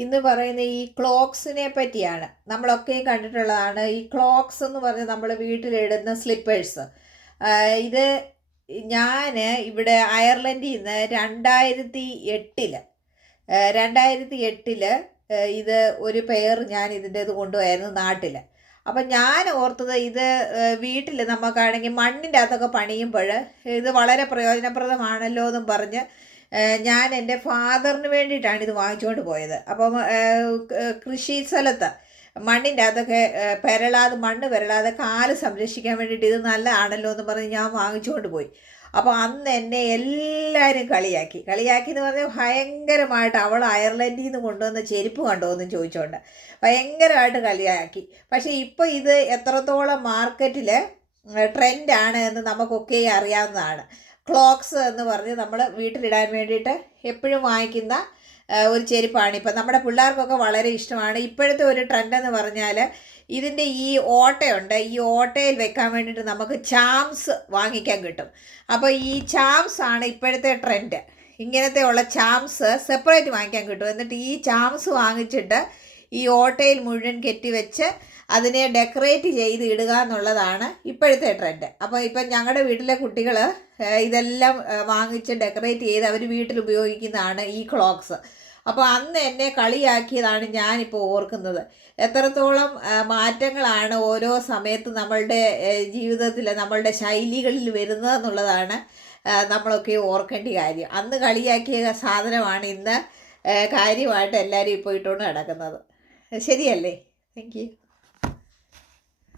ഇന്ന് പറയുന്ന ഈ ക്ലോക്സിനെ പറ്റിയാണ്. നമ്മളൊക്കെയും കണ്ടിട്ടുള്ളതാണ് ഈ ക്ലോക്സ് എന്ന് പറഞ്ഞ് നമ്മൾ വീട്ടിലിടുന്ന സ്ലിപ്പേഴ്സ്. ഇത് ഞാൻ ഇവിടെ അയർലൻഡിൽ നിന്ന് രണ്ടായിരത്തി എട്ടിൽ രണ്ടായിരത്തി എട്ടിൽ ഇത് ഒരു പെയർ ഞാൻ ഇതിന്റേത് കൊണ്ടുപോയായിരുന്നു നാട്ടിൽ അപ്പം ഞാൻ ഓർത്തത് ഇത് വീട്ടിൽ നമുക്കാണെങ്കിൽ മണ്ണിന്റെ അകത്തൊക്കെ പണിയുമ്പോൾ ഇത് വളരെ പ്രയോജനപ്രദമാണല്ലോ എന്നും പറഞ്ഞ് ഞാൻ എന്റെ ഫാദറിന് വേണ്ടിയിട്ടാണ് ഇത് വാങ്ങിച്ചുകൊണ്ട് പോയത്. അപ്പം കൃഷി സ്ഥലത്ത് മണ്ണിന്റെ അതൊക്കെ പെരളാതെ മണ്ണ് പെരളാതെ കാൽ സംരക്ഷിക്കാൻ വേണ്ടിയിട്ട് ഇത് നല്ലതാണല്ലോ എന്ന് പറഞ്ഞ് ഞാൻ വാങ്ങിച്ചുകൊണ്ട് പോയി. അപ്പോൾ അന്ന് എന്നെ എല്ലാവരും കളിയാക്കി. കളിയാക്കി എന്ന് പറഞ്ഞാൽ ഭയങ്കരമായിട്ട് അവൾ അയർലൻഡിൽ നിന്ന് കൊണ്ടുവന്ന ചെരുപ്പ് കണ്ടോ എന്ന് ചോദിച്ചുകൊണ്ട് ഭയങ്കരമായിട്ട് കളിയാക്കി. പക്ഷേ ഇപ്പോൾ ഇത് എത്രത്തോളം മാർക്കറ്റിൽ ട്രെൻഡാണ് എന്ന് നമുക്കൊക്കെ അറിയാവുന്നതാണ്. ക്ലോക്സ് എന്ന് പറഞ്ഞ് നമ്മൾ വീട്ടിലിടാൻ വേണ്ടിയിട്ട് എപ്പോഴും വാങ്ങിക്കുന്ന ഒരു ചെരുപ്പാണ്. ഇപ്പം നമ്മുടെ പിള്ളേർക്കൊക്കെ വളരെ ഇഷ്ടമാണ്. ഇപ്പോഴത്തെ ഒരു ട്രെൻഡ് എന്ന് പറഞ്ഞാൽ ഇതിന്റെ ഈ ഓട്ടയുണ്ട്. ഈ ഓട്ടയിൽ വെക്കാൻ വേണ്ടിയിട്ട് നമുക്ക് ചാംസ് വാങ്ങിക്കാൻ കിട്ടും. അപ്പോൾ ഈ ചാംസ് ആണ് ഇപ്പോഴത്തെ ട്രെൻഡ് ഇങ്ങനത്തെ ഉള്ള ചാംസ് സെപ്പറേറ്റ് വാങ്ങിക്കാൻ കിട്ടും. എന്നിട്ട് ഈ ചാംസ് വാങ്ങിച്ചിട്ട് ഈ ഓട്ടയിൽ മുഴുവൻ കെട്ടിവെച്ച് അതിനെ ഡെക്കറേറ്റ് ചെയ്ത് ഇടുക എന്നുള്ളതാണ് ഇപ്പോഴത്തെ ട്രെൻഡ്. അപ്പോൾ ഇപ്പം ഞങ്ങളുടെ വീട്ടിലെ കുട്ടികൾ ഇതെല്ലാം വാങ്ങിച്ച് ഡെക്കറേറ്റ് ചെയ്ത് അവർ വീട്ടിൽ ഉപയോഗിക്കുന്നതാണ് ഈ ക്ലോക്സ്. അപ്പോൾ അന്ന് എന്നെ കളിയാക്കിയതാണ് ഞാനിപ്പോൾ ഓർക്കുന്നത്. എത്രത്തോളം മാറ്റങ്ങളാണ് ഓരോ സമയത്ത് നമ്മളുടെ ജീവിതത്തിൽ നമ്മളുടെ ശൈലികളിൽ വരുന്നത് എന്നുള്ളതാണ് നമ്മളൊക്കെ ഓർക്കേണ്ട കാര്യം. അന്ന് കളിയാക്കിയ സാധനമാണ് ഇന്ന് കാര്യമായിട്ട് എല്ലാവരും ഇപ്പോൾ ഇട്ടുകൊണ്ട് നടക്കുന്നത്. ശരിയല്ലേ? താങ്ക്